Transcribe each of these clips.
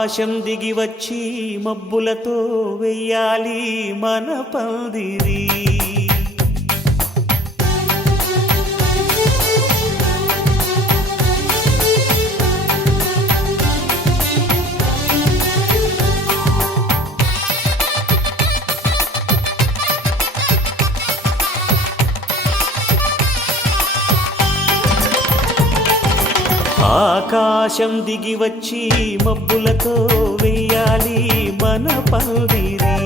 ఆకాశం దిగి వచ్చి మబ్బులతో వెయ్యాలి మన పందిరి. ఆకాశం దిగి వచ్చి మబ్బులతో వెయ్యాలి మన పందిరి.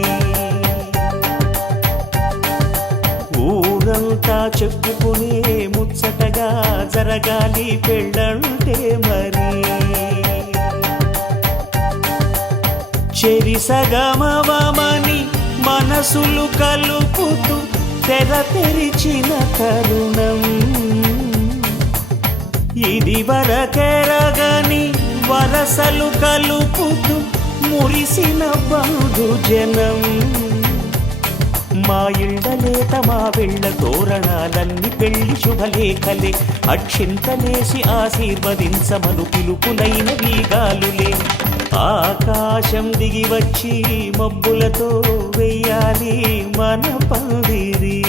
ఊరంతా చెప్పుకునే ముచ్చటగా జరగాలి పెళ్ళంటే మరి. చెరిసగమవమని మనసులు కలుపుతూ తెర తెరిచిన తరుణం. ఇది వరకెరగని వరసలు కలుపుతూ మురిసిన బంధుజనం. మా ఇళ్ళలేత మా వెళ్ళ తోరణాలన్నీ పెళ్లి శుభలేఖలే. అక్షింతలేసి ఆశీర్వదించమను పిలుపులైన వీగాలులే. ఆకాశం దిగి వచ్చి మబ్బులతో వెయ్యాలి మన పందిరి.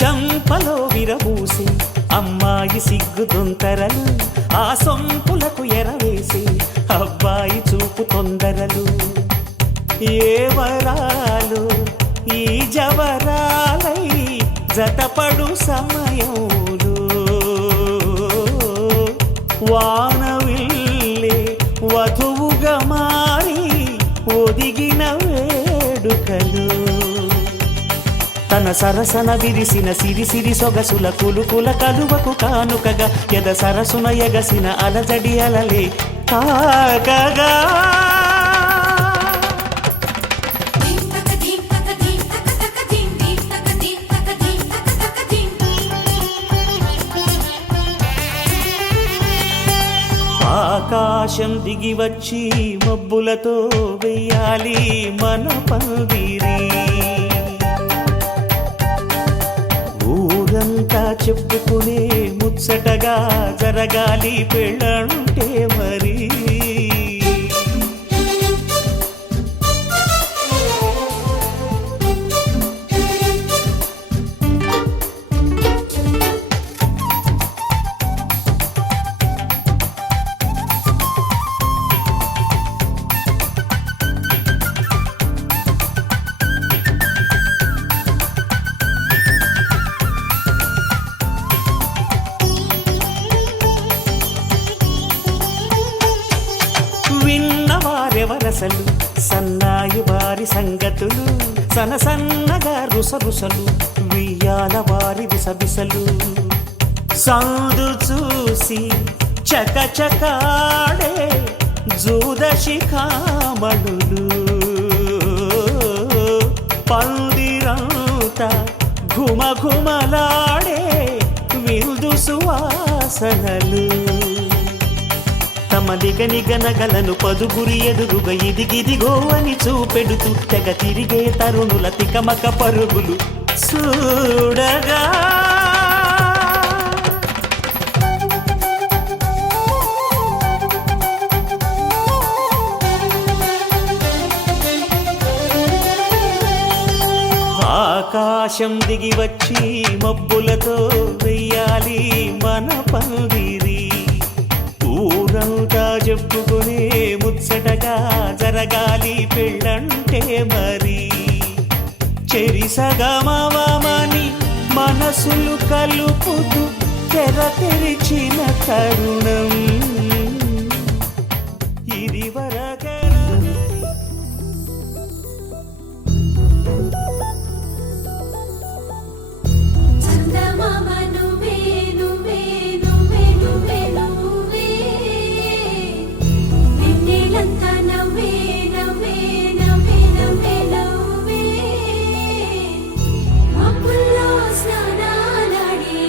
చంపలో విరబూసి అమ్మాయి సిగ్గు దొంతరలు. ఆ సొంపులకు ఎరవేసి అబ్బాయి చూపు తొందరలు. ఏ వరాలు ఈ జవరాలై జతపడు సమయంలో. వానవిల్లే వధువుగా మారి ఒదిగిన వేడుకలు. తన సరసన విరిసిన సిరిసిరి సొగసుల కులుకుల కలువకు కానుకగా ఎద సరసున ఎగసిన అలజడి అలలే తాకగా. ఆకాశం దిగి వచ్చి మబ్బులతో వెయ్యాలి మన పందిరి. ఊరంతా చెప్పుకునే ముచ్చటగా జరగాలి పెళ్ళంటే మరి. విన్నవారెవరసలు సన్నాయి వారి సంగతులు. సనసన్నగా రుసరుసలు వియ్యాల వారి విసబిసలు. సందు చూసి చకచకాడే జూదశిఖామణులు. పందిరంతా ఘుమఘుమలాడే విందు సువాసనలు. తమ నిగనిగనగలను పదుగురి ఎదురుగా ఇదిగిదిగో అని చూపెడుతూ తెగ తిరిగే తరుణుల తికమక పరుగులు చూడగా. ఆకాశం దిగి వచ్చి మబ్బులతో వెయ్యాలి మన పందిరి. ఊరంతా చెప్పుకునే ముచ్చటగా జరగాలి పెళ్ళంటే మరి. చెరిసగమవమని మనసులు కలుపుతూ తెర తెరిచిన తరుణం. ఇది వరకర స్నానాలాడి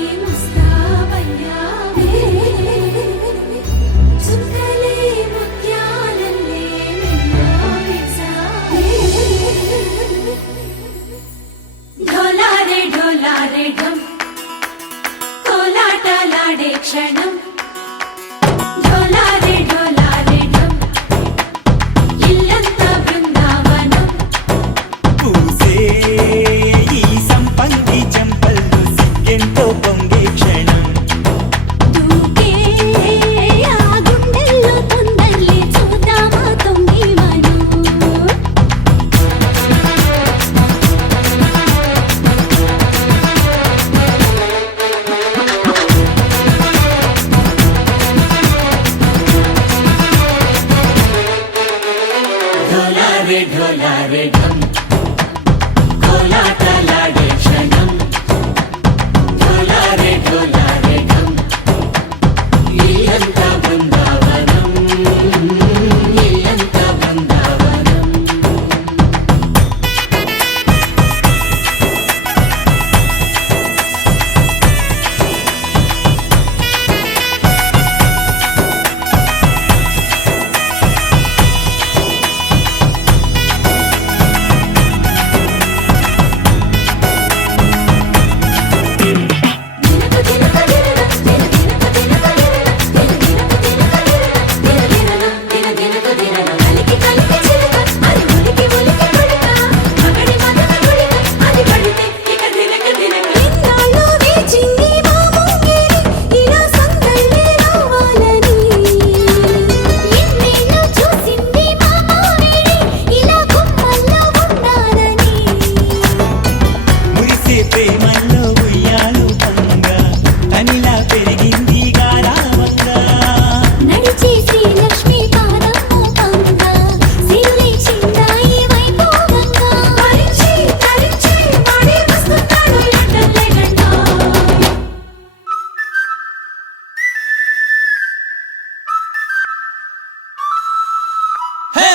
ढोलारे ढम కోలాటలాడే క్షణం ढोलारे ढोलारे ढम ఇల్లంతా బృందావనం ఇల్లంతా బృందావనం ప్రేమల్లో ఉయ్యాలు పంగా తనిలా పెరిగింది గారావంగా నడిచే శ్రీ లక్ష్మీ పాదము పంగా సిరులే చిందాయి వైభోగంగా తరించి తరించి వాడి వస్తున్నాడు లడ్డల్లే గంట హే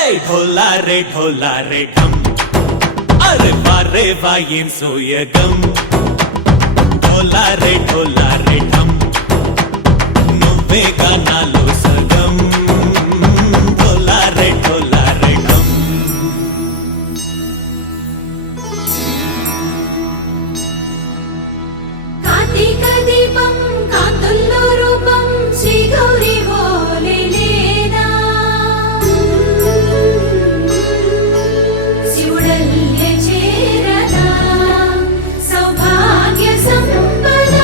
ढोलारे ढम అరే వారే వాయిం సోయగం ढोलारे ढम నువ్వే గానాలో సగం ढोलारे ढम కార్తీక దీపం కాంతుల్లో రూపం శ్రీ గౌరీ ఓలే లేదా శివుడల్లే చేరదా సౌభాగ్య సంపద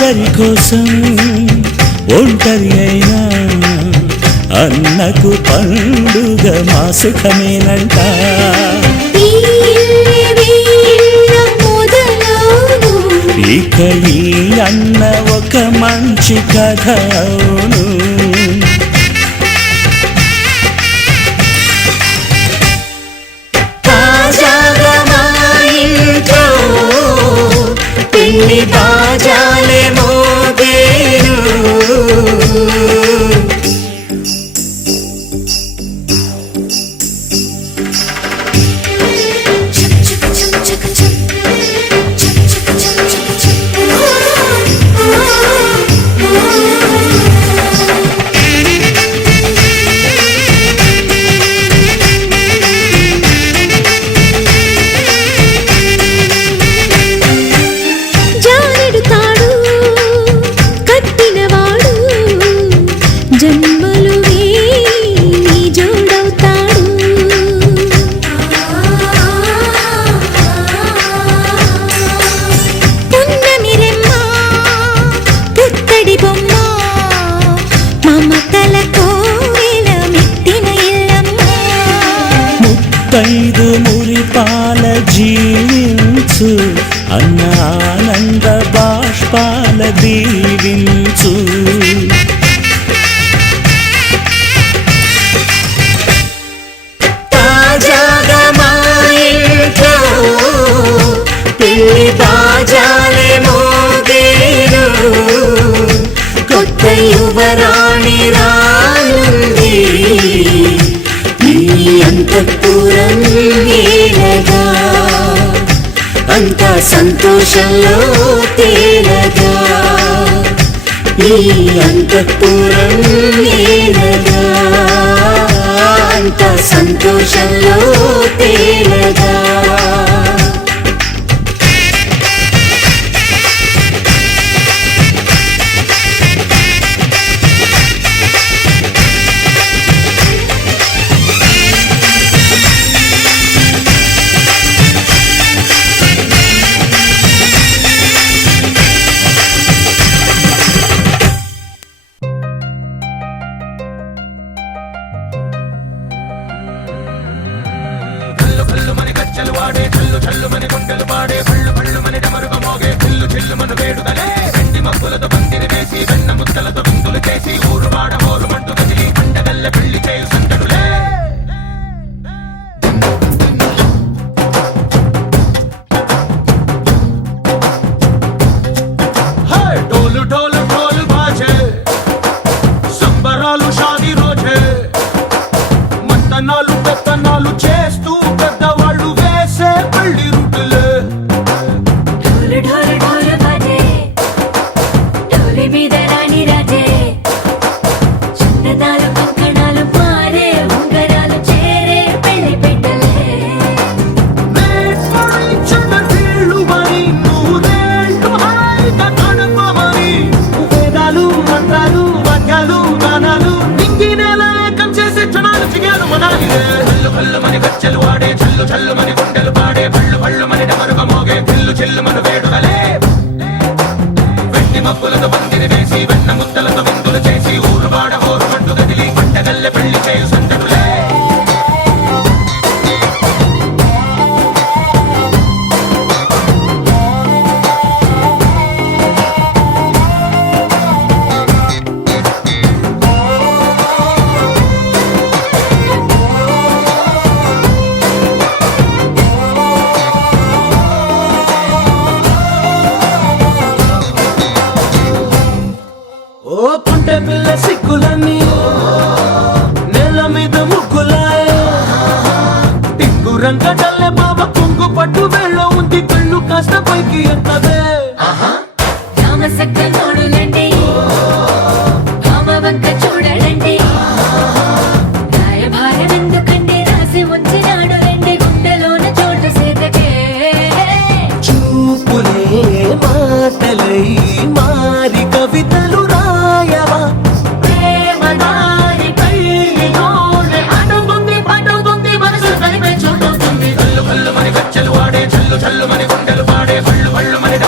అందరి కోసం ఒంటరి అయినా అన్నకు పండుగ మా సుఖమేనంట. ఇక ఈ అన్న ఒక మంచి కథ అవును. తాజాగా మా ఇంట్లో పెళ్లి బాజాలే మోగేను. ముత్తైదు మురిపాల జీవించు అన్న ఆనంద బాష్పాల దీవించు. తాజాగా మా ఇంట్లో పెళ్లి బాజాలే మోగేను. కొత్త యువరాణి రానుంది అంతఃపురం ఏలగా. అంతా సంతోషంలో తేలగా ఈ అంతఃపురం ఏలగా. అంతా సంతోషంలో తేలగా. చేస్తూ పెద్దవాళ్ళు వేసే పెళ్లి రుటులే. మీద రాణి రాజే చందనాలు కంకణాలు మారే ఉంగరాలు చేరే పెళ్లి పెట్టలే. వేదాలు మంత్రాలు వాక్యాలు గానాలు నింగినేలా ఏకం చేసే క్షణాలు చిగాలు మనాలిలే. కల్లు కల్లు మని గచ్చెలు వాడే చల్లు చల్లు మని గుండెలు పాడే పళ్ళు పళ్ళు మని డమరుగ మోగే పిల్లు చెల్లు మన వేడుదలే. మబ్బులతో పందిరి వేసి వెన్న ముద్దలతో విందులు చేసి ఊరు వాడ హోరు మంటు గదిలి పంటగల్లె పెళ్లి చేయు సందడులే. పుంటె పిల్ల సిక్కులన్నీ నెల మీద ముగ్గులాయ. టింగు రంగడల్లె బాబా కొంగు పట్టు వెళ్ళ ఉంది కళ్ళు కాస్త పైకి ఎత్తదే. చూడండి కామవంక చూడండి రాయభారం ఎందుకండి రాసి ఉంచినాడు రండి గుండెలోన చోటు సేతకే. చూపులే మాటలై మారి కవితలు రాయవా. ప్రేమ దారి పైలోనే అడుగుంది మనసు కలిపే చోటవుతుంది. కల్లు కల్లు మని గచ్చెలు వాడే చల్లు చల్లు మని గుండెలు పాడే పళ్ళు పళ్ళు మని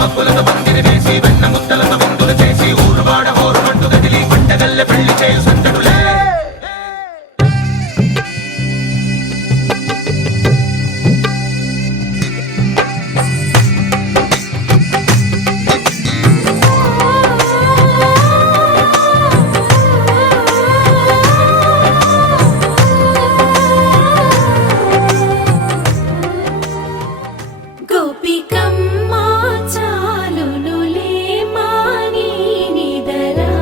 మబ్బులతో పందిరి వేసి వెన్న ముద్దలతో విందులు చేసి ఊరువాడ హోరు మంటు గదిలి పంటగల్లె పెళ్లి చేయు సందడులే గోపికమ్మ చాలునులే మాని నిదరా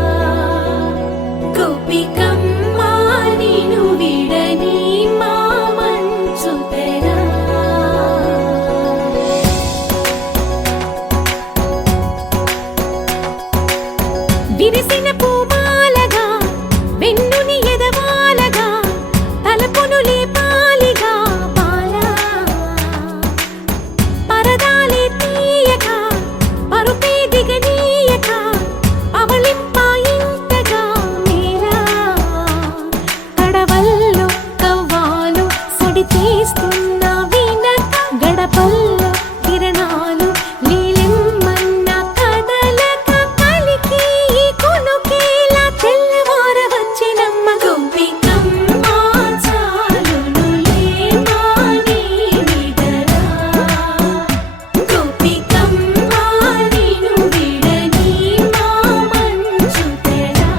గోపికమ్మ నిను విడని మా మంచు తెరా విరిసిన పూమాలగా వెన్నుని ఎదవాలగా తలపును లేపాలిగా బాలా పరదాలే తీయక పరుపే దిగనీయక అవళింపాయింతగా మేరా కడవల్లో కవ్వాలు సడి చేస్తున్న వీణత గడపల్లో కిరణాలు నీలిమ్మన్న కదలక కలికి ఈ కొనుకేలా తెల్లవార వచ్చినమ్మ గోపికమ్మ చాలునులే మాని నిదరా గోపికమ్మ నిను విడని మా మంచు తెరా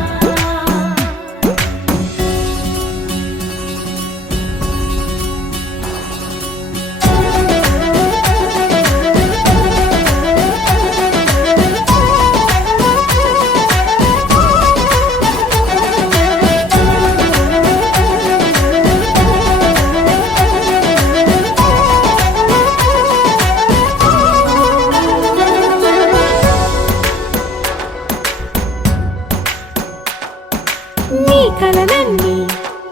నీ కలలన్నీ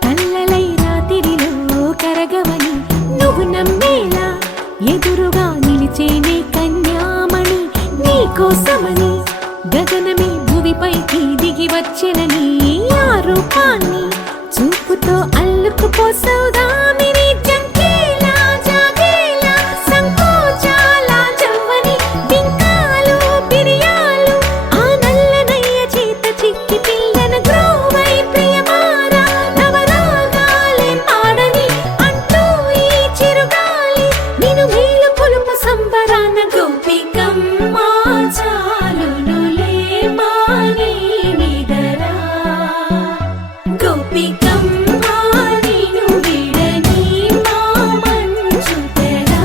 కల్లలై రాత్రిలో కరగవని నువ్వు నమ్మేలా ఎదురుగా నిలిచేనే కన్యామణి నీ కోసమని గగనమే భువిపైకి దిగి వచ్చెనని ఆ రూపాన్ని చూపుతో అల్లుకుపోసౌదామిని జంకేలా జాగేలా సంకోచాల జవ్వని బింకాలు బిరియాలు ఆ నల్లనయ్య చేత చిక్కి పిల్లన గ్రోవై ప్రియమారా నవరాగాలే పాడని అంటూ ఈ చిరుగాలి నిను మేలు కొలుపు సంబరాన గోపికమ్మ చాలునులే మాని నిదరా గోపికమ్మ నిను విడని మా మంచు తెరా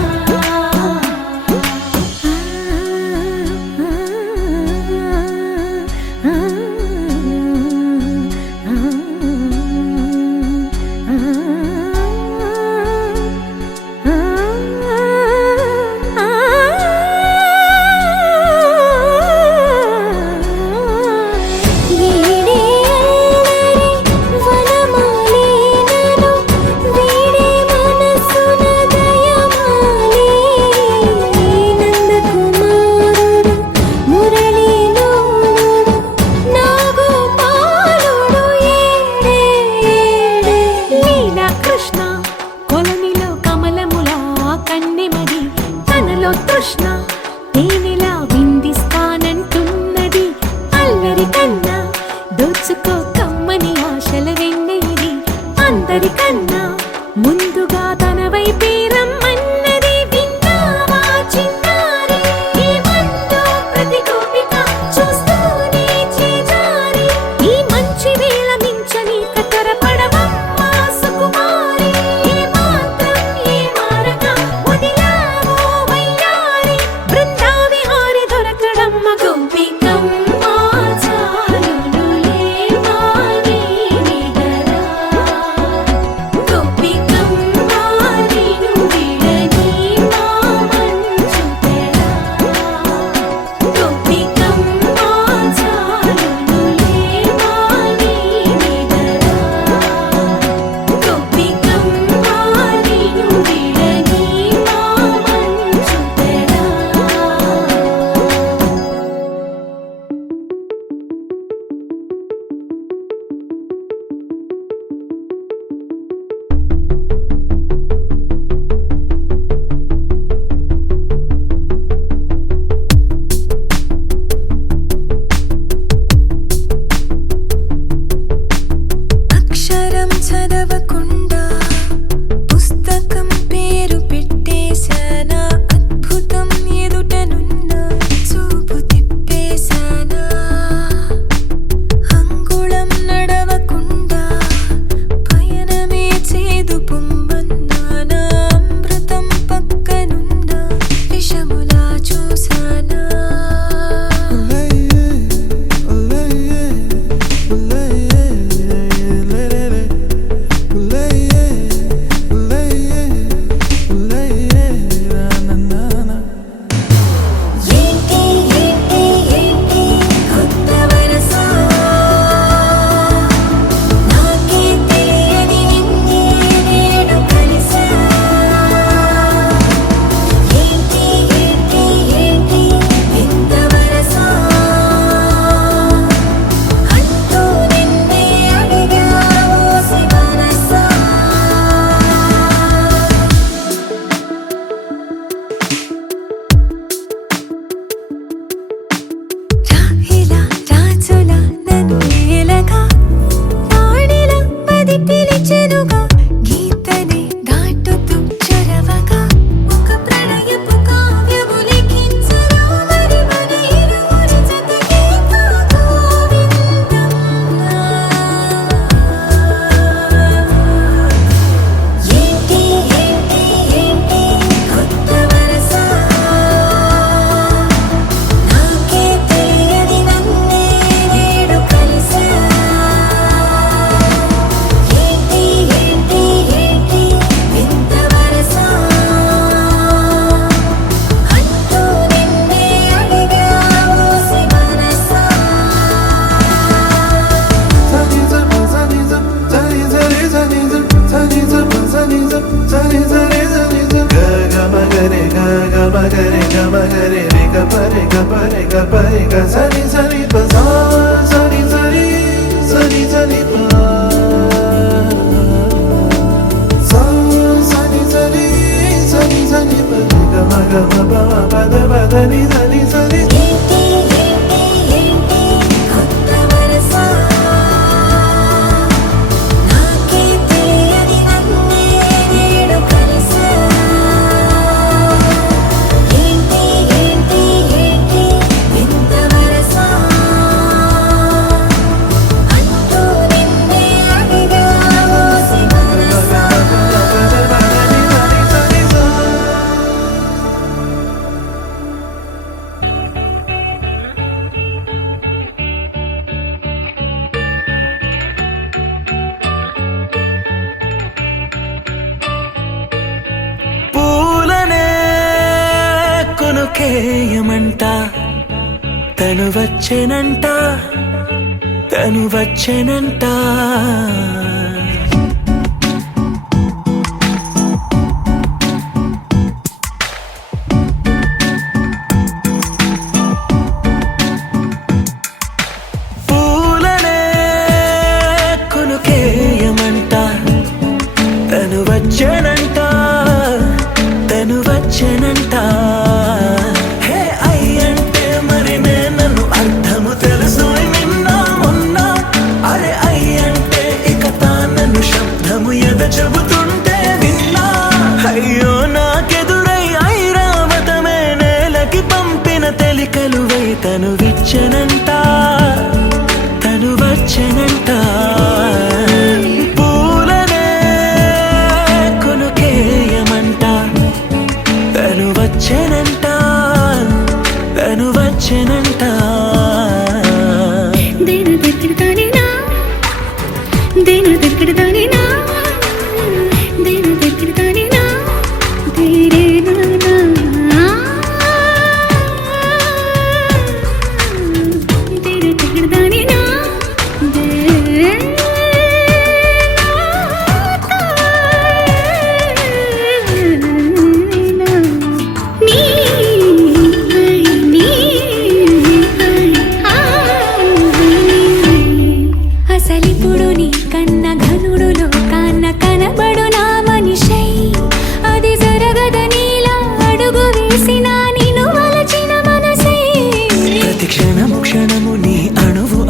కృష్ణ కొలనిలో కమలములా కన్నెమది తనలో తృష్ణ తేనెలా విందిస్తానంటున్నది అల్లరి కన్నా దోచుకో కమ్మని ఆశల వెన్నెయిది అందరికన్నా ముందుగా తన వైపే రమ్మన్నది విన్నావా చిన్నారి ఏమందో ప్రతి గోపిక చూస్తూనే చేజారి ఈ మంచి వేళ మించని కతరపడవమ్మా సుకుమారి ఏ మాత్రం ఏ మారక వదిలావో వయ్యారి బృందావిహారి చూసానా ఏంటి ఏంటి ఏంటి కొత్త వరస నాకే తెలియని నిన్నే నేడు కలిసా ఏంటి ఏంటి ఏంటి ఇంత వరస అంటూ నిన్నే అడిగా ఓసి మనసా రాహిలా రాజులా నన్నేలగా రాణిలా పది పిలిచెనుగా గీతనే దాటుతూ చొరవగా ఒక ప్రణయపు కావ్యము లిఖించరా మరి మన ఇరువురి జతకే ఏంటి ఏంటి ఏంటి కొత్త వరస నాకే తెలియని నన్నే నేడు కలిసా ఏంటి ఏంటి ఏంటి ఇంత వరస అంటూ నిన్నే అడిగా ఓసి మనసా ఏంటి ఏంటి ఏంటి కొత్త వరస నాకే తెలియని నన్నే నేడు కలిసా ఏంటి ఏంటి ఏంటి ఇంత వరస అంటూ నిన్నే అడిగా ఓసి మనసా పూలనే కొనుకేయమంట తను వచ్చెనంట తను వచ్చెనంట పూలనే కొనుకేయమంట తను వచ్చెనంట తను వచ్చెనంట హే అయ్యంటే మరి నన్ను అర్థము తెలుసు నిన్న మొన్న అరే అయ్యంటే ఇక తానను శబ్దము ఎద చెబుతుంటే విన్నా అయ్యో నాకెదురై ఐరావతమే నేలకి పంపిన తెలికలువై తను విచ్చెనంట తను వచ్చెనంట పూలనే కొనుకేయమంట తను వచ్చెనంట తను వచ్చెనంట దేని దగ్గరదానినా దేని దగ్గరదానినా దేని దగ్గరదానినా దేరేనా దేని దగ్గరదానినా అసలిప్పుడు నీ కన్న ఘనుడులో కాన్న కనబడు నా మనిషై అది జరగదనిలా అడుగు వేసిన నిన్ను వలచిన మనసై ప్రతి క్షణము క్షణము నీ అణువు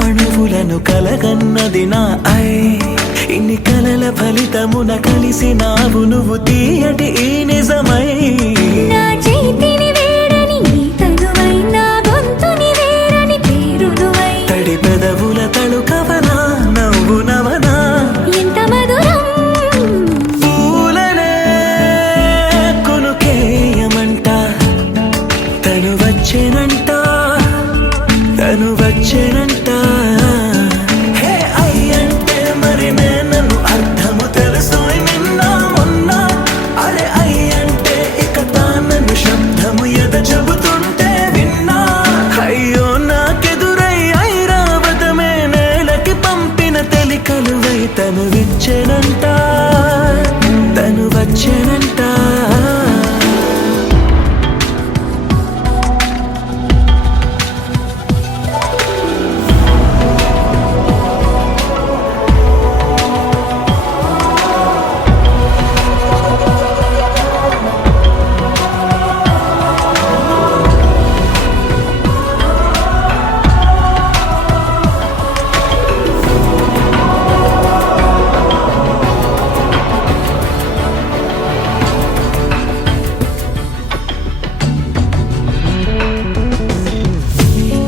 వచ్చేనంట తను వచ్చేనంట హే అయ్యంటే మరి నేను అర్థము తెలుసు నిన్న మొన్న అరే అయ్యంటే ఇక తానను శబ్దము ఎద చెబుతుంటే విన్నా అయ్యో నాకెదురై ఐరావతమే నేలకి పంపిన తెలికలువై తను విచ్చెనంట తను వచ్చేనంట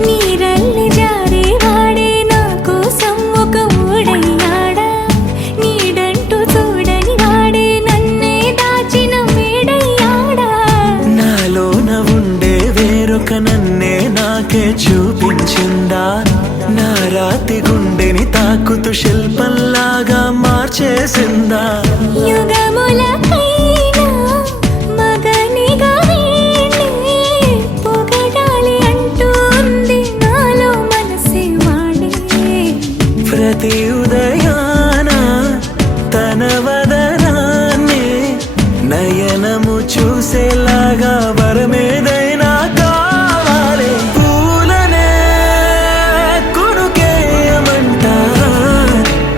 నీరల్లి జారేవాడే నా కోసం ఒక ఊడయ్యాడా నీడంటూ చూడని వాడే నన్నే దాచిన మేడయ్యాడా నాలోన ఉండే వేరొక నన్నే నాకే చూపించిందా నా రాతి గుండెని తాకుతూ శిల్పంలాగా మార్చేసిందా యుగములకైనా మగనిగా వీణ్ణి పొగడాలి అంటూ ఉంది నాలో మనసే వాడే ప్రతి ఉదయాన తన వదనాన్ని నయనము చూసేలాగా వరమేదైనా కావాలి పూలనే కొనుకేయమంట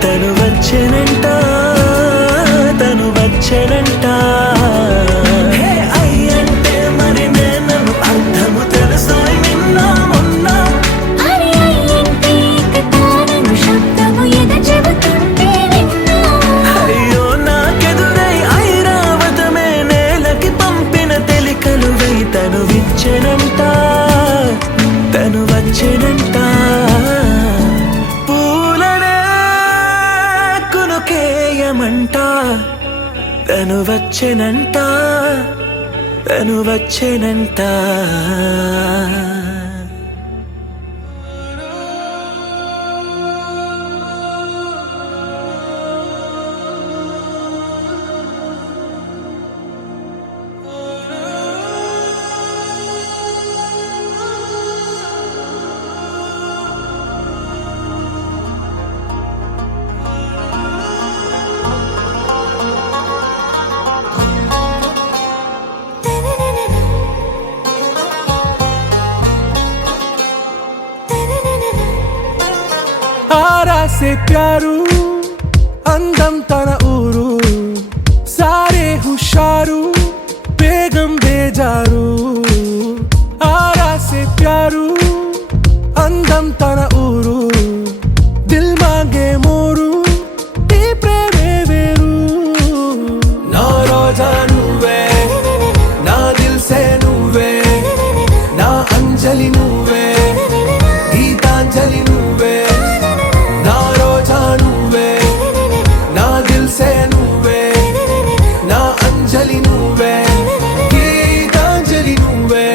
తను వచ్చేనంట తను వచ్చేనంట హే అయ్యంటే మరి నేను అర్థము తెలుసు నిన్న మొన్న అరే అయ్యంటే ఇక తానను శబ్దము ఎద చెబుతుంటే విన్నా అయ్యో నాకెదురై ఐరావతమే నేలకి పంపిన తెలికలువై తను విచ్చెనంట తను వచ్చేనంట పూలనే కొనుకేయమంట తను వచ్చేనంట తను వచ్చేనంట आरा से प्यारू అందం తన ఊరు సారే హుషారు బేగం బేజారు ఆరా से प्यारू అందం తన ఊరు దిల్ మాంగే మోరు ఈ ప్రేమే వేరు నా రోజా నువ్వే నా దిల్ సే నువ్వే నా అంజలి నువ్వే గీతాంజలి నువ్వే నా రోజా నువ్వే నా దిల్ సే నువ్వే నా అంజలి నువ్వే గీతాంజలి నువ్వే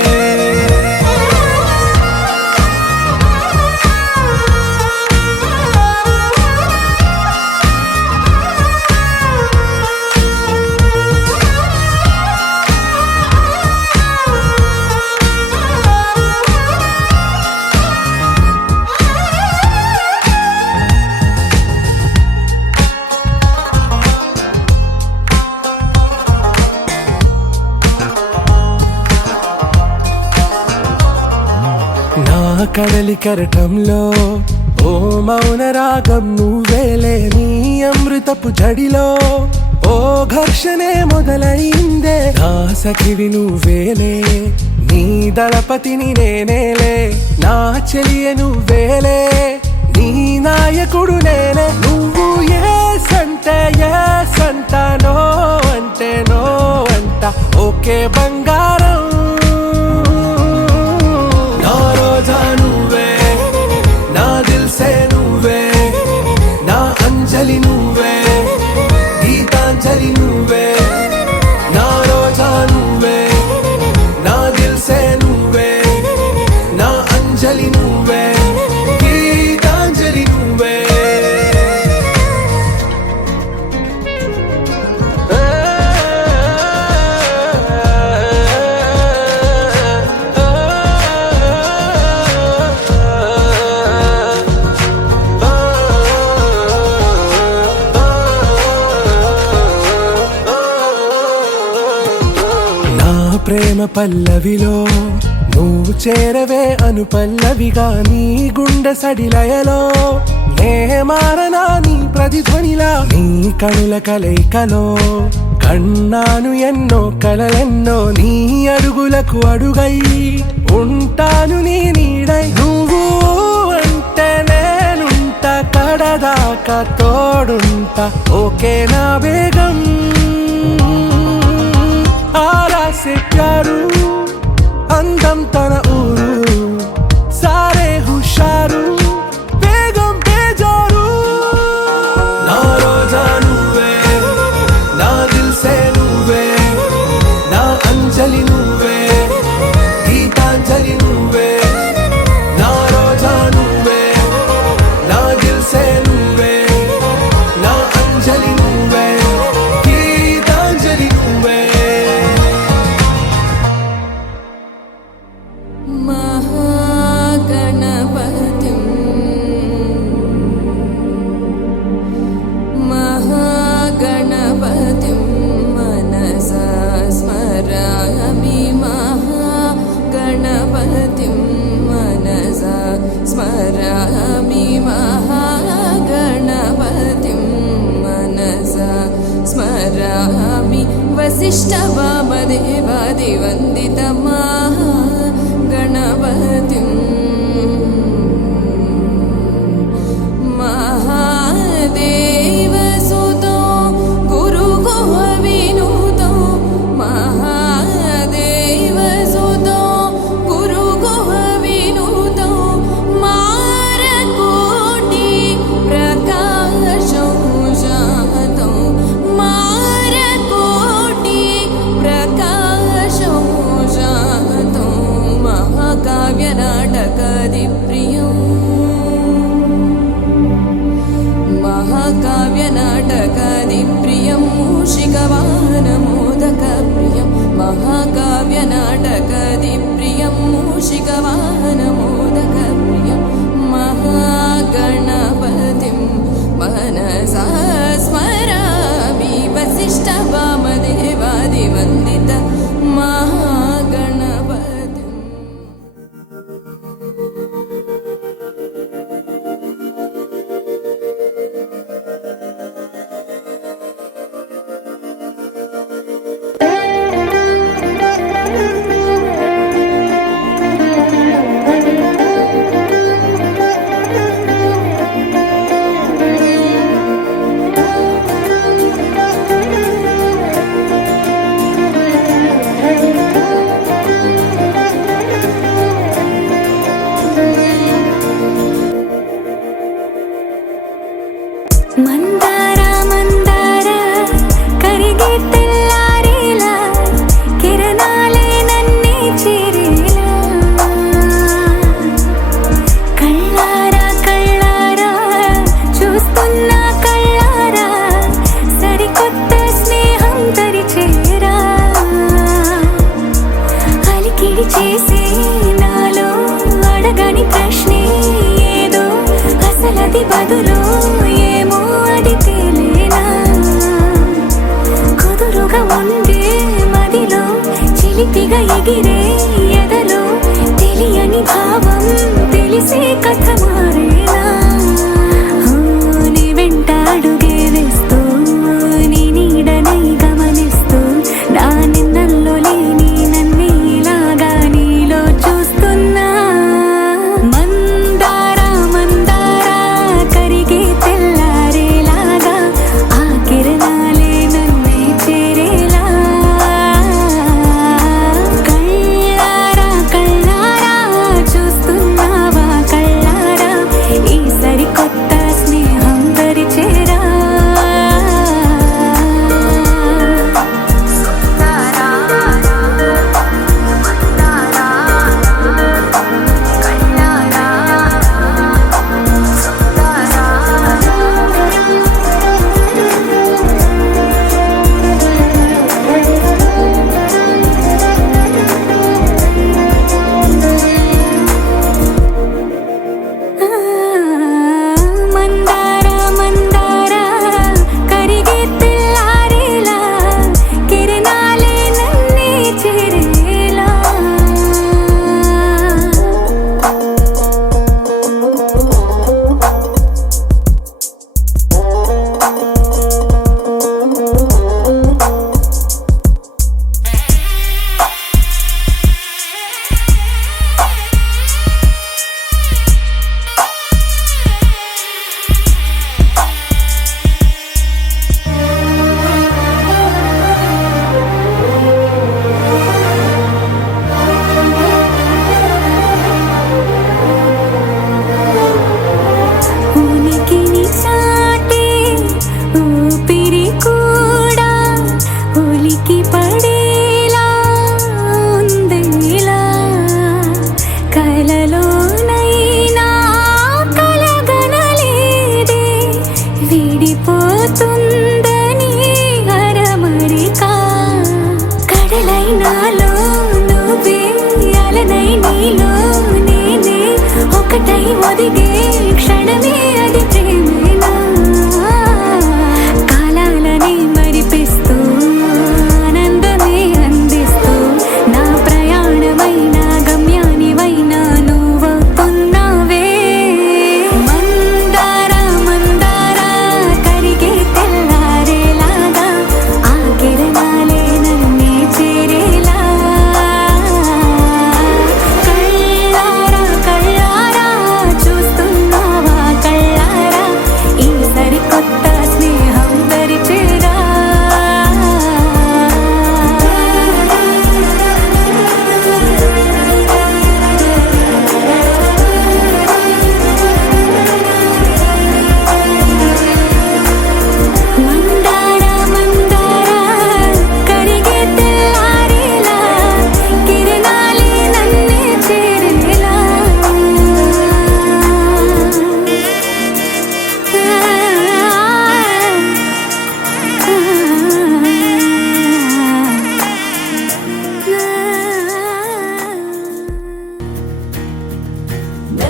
నా కడలి కరటంలో ఓ మౌన రాగం నువ్వేలే నీ అమృతపు జడిలో ఓ ఘర్షణే మొదలైందే నా సఖివి నువ్వేలే నీ దళపతిని నేనేలే నా చెలియ నువ్వేలే నీ నాయకుడు నేనే నువ్వు ఏ సంట నో అంటే నో అంట ఓకే బంగారం నా రోజా నువ్వే నా దిల్ సే నువ్వే నా అంజలి నువ్వే గీతాంజలి నువ్వే నా రోజా నువ్వే నా దిల్ సే నువ్వే అంజలి నువ్వే గీతాంజలి నువ్వే ప్రేమ పల్లవిలో నువ్వు చేరవే అను పల్లవిగా నీ గుండె సడిలయలో నే మారనా నీ ప్రతిధ్వనిలా నీ కనుల కలయికలో కన్నాను ఎన్నో కలలెన్నో నీ అడుగులకు అడుగై ఉంటాను నీ నీడై నువ్వు అంటే నేనుంట కడదాకా తోడుంటా ఓకే నా బేగం ఆరాసే ప్యారు అందం తన ఊరు సారే హుషారు బేగం బేజారు నా రోజా నువ్వే నా దిల్సే నువ్వే నా అంజలి నువ్వే గీతాంజలి నువ్వే నా రోజా నువ్వే నా దిల్సే నువ్వే నా అంజలి నువ్వే గీతాంజలి నువ్వే महागणपतिं मनसा स्मरामि महागणपतिं मनसा स्मरामि महागणपतिं मनसा स्मरामि वसिष्ठवामदेवादिवन्दितं महागणपतिं महादेवसुतो गुरुगुह विनुतो महादेवसुतो गुरुगुह विनुतो मारकोटि प्रकाशो जातो मारकोटि प्रकाशो जातो महाकाव्यनाटकादिप्रियम् महाकाव्यनाटकादिप्रियं मूषिकवाहनमोदकप्रियं महाकाव्यनाटकादिप्रियं मूषिकवाहनमोदकप्रियं महागणपतिं मनसा स्मरामि वसिष्ठवामदेवादिवन्दित महागणपतिम् ಮಂದಾರ ಮಂದಾರ ಕರಿಗೆ ತೆಲ್ಲಾರಿಲ ಕಿರಣಾಲೆ ನನ್ನೇ ಚೀರಿಲ ಕಳ್ಳಾರ ಕಳ್ಳಾರ చూస్తున్నా కళ్ళార సరికొత్త స్నేహం తరిచేరా అలికిడి చేసే నాలో అడగని ప్రశ్నే ఏదో అసలది బదులు ఏమో అది తేలేనా కుదురుగా ఉండే మదిలో చిలిపిగా ఎగిరే ఎదలో తెలియని భావం తెలిసే కథ మారేనా నీ వెంట అడుగే వేస్తూ నీ నీడనై గమనిస్తూ నా నిన్నల్లో లేని నన్నే ఇలాగా నీలో చూస్తున్నా మందార మందార కరిగే తెల్లారేలాగా ఆ కిరణాలే నన్నే చేరేలా కళ్ళారా కళ్ళారా చూస్తున్నావా కళ్ళారా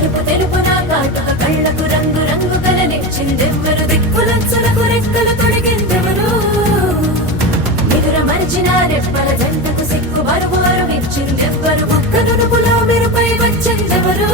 నలుపు తెలుపున కాటుక కళ్ళకు రంగు రంగు కలనిచ్చిందెవ్వరు దిక్కులచ్చులకు రెక్కలు తొడిగిందెవరు నిదుర మరిచిన రెప్పల జంటకు సిక్కు బరువారు ఇచ్చిందెవ్వరు ఒక్క నునుపులో మెరుపై వచ్చిందెవరు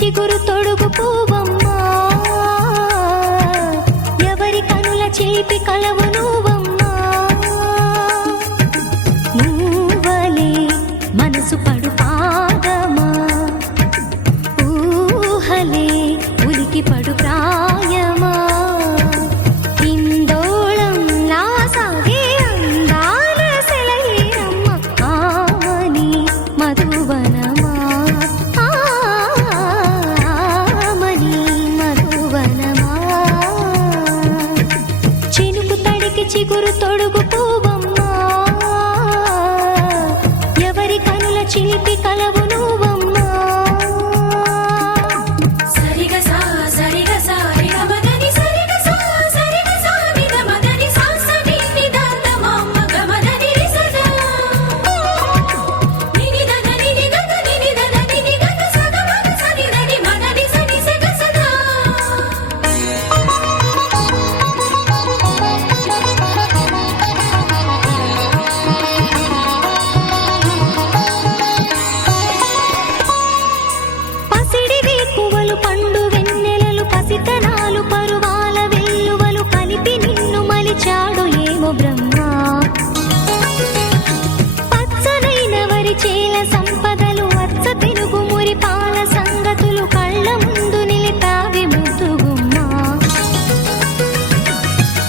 చిగురు తొడుగు పూవమ్మా ఎవరి కనుల చేపి కలవు నువ్వమ్మా నువ్వలే మనసు పడు పాదమా ఊహలే వెన్నెలలు పండు వెన్నెలలు పసితనాలు పరువాల వెల్లువలు కలిపి నిన్ను మలిచాడు ఏమో బ్రహ్మ పచ్చనైన వరి చేల సంపదలు అచ్చ తెలుగు మురి పాల సంగతులు కళ్ళ ముందు నిలిపావి ముద్దుగుమ్మ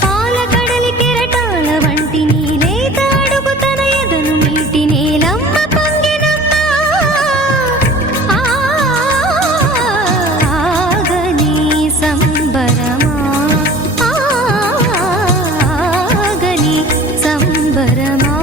పాల కడలి కెరటాల వంటి నీలేత అడుగు తన ఎదను నీటి నేలమ్మ పొంగినమ్మ ఆగని సంబరమా ఆగని సంబరమా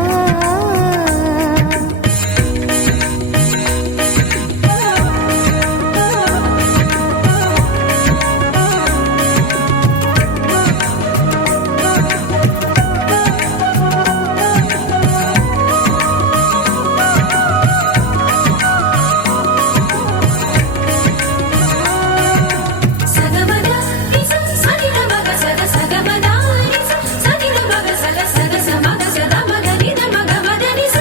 సగమద నిస సనిద మగ సగ సగమద నిస సనిద మగ సగ సగ సమగ సద మగ నిద మగ మద నిస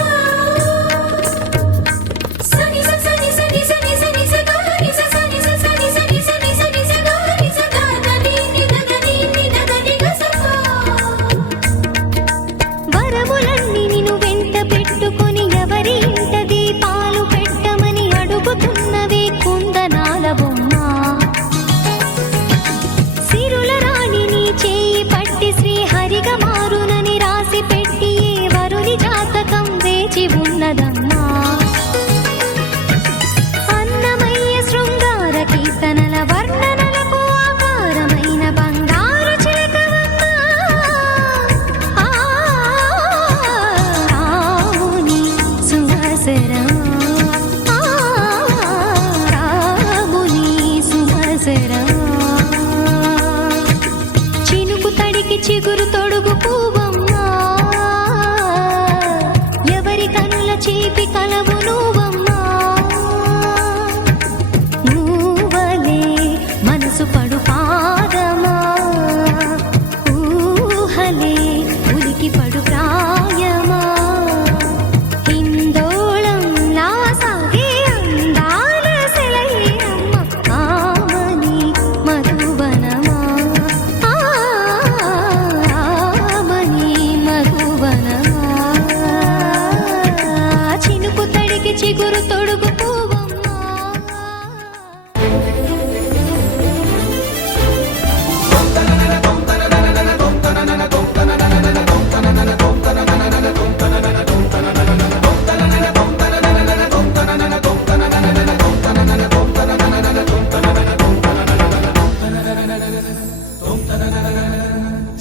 సని స సని సని సని సని స గ నిస సని స సని సని సని సని స గ నిస ద ద ని ని ద ద ని ని ద ద ని గ స వరములన్నీ నిన్ను వెంట పెట్టుకొని ఎవరి ఇంట దీపాలు పెట్టమని అడుగుతున్నవే కుందనాల బొమ్మ సిరుల రాణి నీ చేయి పట్టి శ్రీహరిగా మారునని రాసి పెట్టి ఏ వరుని జాతకం వేచి ఉన్నదమ్మా అన్నమయ్య శృంగార కీర్తనల వర్ణనలకు ఆకారమైన బంగారు చిలకవమ్మ రాముని సుమసరమా రాముని సుమసరమా చినుకు తడికి చిగురు తొడుగు పువ్వమ్మా ఎవరి కనుల చేపి కలవు నువ్వమ్మా నువ్వలే మనసు పడు పాదమా ఊహలే ఉలికి పడు ప్రాయమా హిందోళంలా సాగే అందాల సెలయేరమ్మ ఆమని మధువనమా ఆమని మధువనమా చినుకు తడికి చిగురు తొడుగు పువ్వమ్మా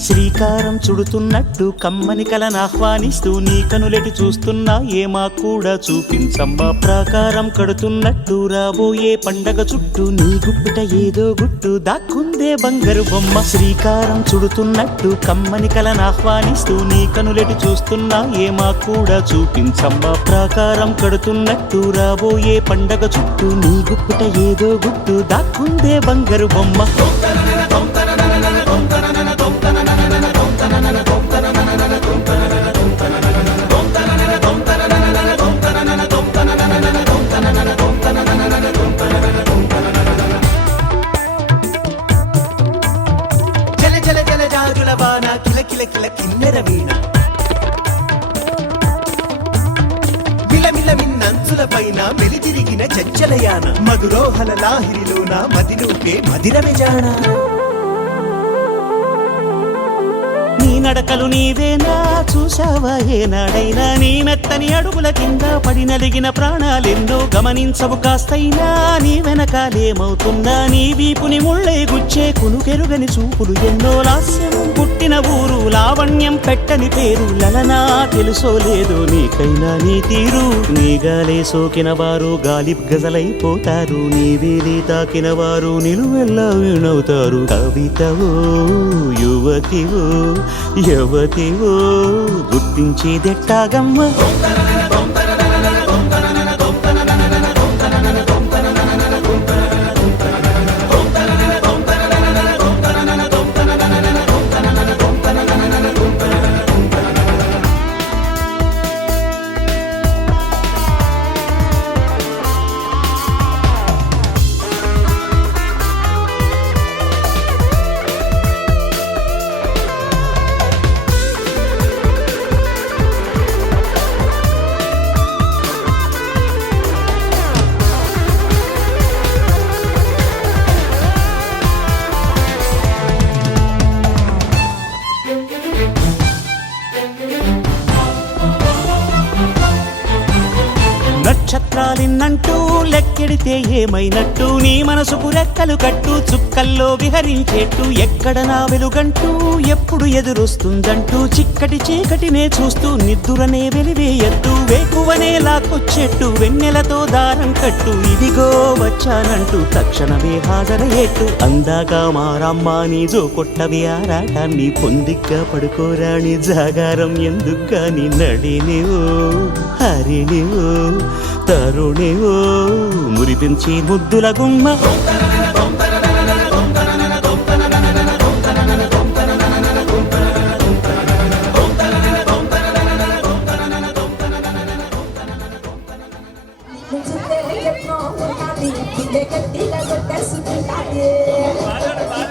శ్రీకారం చుడుతున్నట్టు కమ్మని కలను ఆహ్వానిస్తూ నీ కనులెటి చూస్తున్నా ఏమా కూడా చూపించమ్మా ప్రాకారం కడుతున్నట్టు రాబోయే పండగ చుట్టూ నీ గుప్పిట ఏదో గుట్టు దాక్కుందే బంగారు బొమ్మ శ్రీకారం చుడుతున్నట్టు కమ్మని కలను ఆహ్వానిస్తూ నీ కనులెటి చూస్తున్నా ఏమా కూడా చూపించమ్మా ప్రాకారం కడుతున్నట్టు రాబోయే పండగ చుట్టూ నీ గుప్పిట ఏదో గుట్టు దాక్కుందే బంగారు బొమ్మ జల జల జల జాజుల వాన కిల కిల కిల కిన్నెర వీణ మిలమిల మిన్నంచుల పైన మెలితిరిగిన చచ్చలయాన మధురోహల లాహిరిలోన మదినూపే మదిర విజాణ నీ నడకలు నీవేనా చూసావా ఏనాడైనా నీ మెత్తని అడుగుల కింద పడి నలిగిన ప్రాణాలెన్నో గమనించవు కాస్తైనా నీ వెనకాలేమవుతుందా నీ వీపుని ముళ్ళే గుచ్చే కునుకెరుగని చూపులు ఎన్నో లాస్యం పుట్టిన ఊరు లావణ్యం పెట్టని పేరు లలనా తెలుసో లేదో నీకైనా నీ తీరు నీ గాలే సోకిన వారు గాలి గజలైపోతారు నీ వేలి తాకిన వారు నిలువెల్లా వీణవుతారు కవితవో యువతివో యువతివో గుర్తించేదెట్టాగమ్మ వన్నంటూ లెక్కెడితే ఏమైనట్టు నీ మనసుకు రెక్కలు కట్టు చుక్కల్లో విహరించేట్టు ఎక్కడ నా వెలుగంటూ ఎప్పుడు ఎదురొస్తుందంటూ చిక్కటి చీకటినే చూస్తూ నిద్దురనే వెలివేయద్దు వేకువనే లాక్కొచ్చేట్టు వెన్నెలతో దారం కట్టు ఇదిగో వచ్చానంటూ తక్షణమే హాజరయ్యేట్టు అందాక మారమ్మ నీ జో కొట్టవి ఆరాటాన్ని పొందిగ్గా పడుకోరాని జాగారం ఎందుకు నీ నడినివో హరినివో తరుణివో మురిపించి ముద్దుల గుమ్మ Let's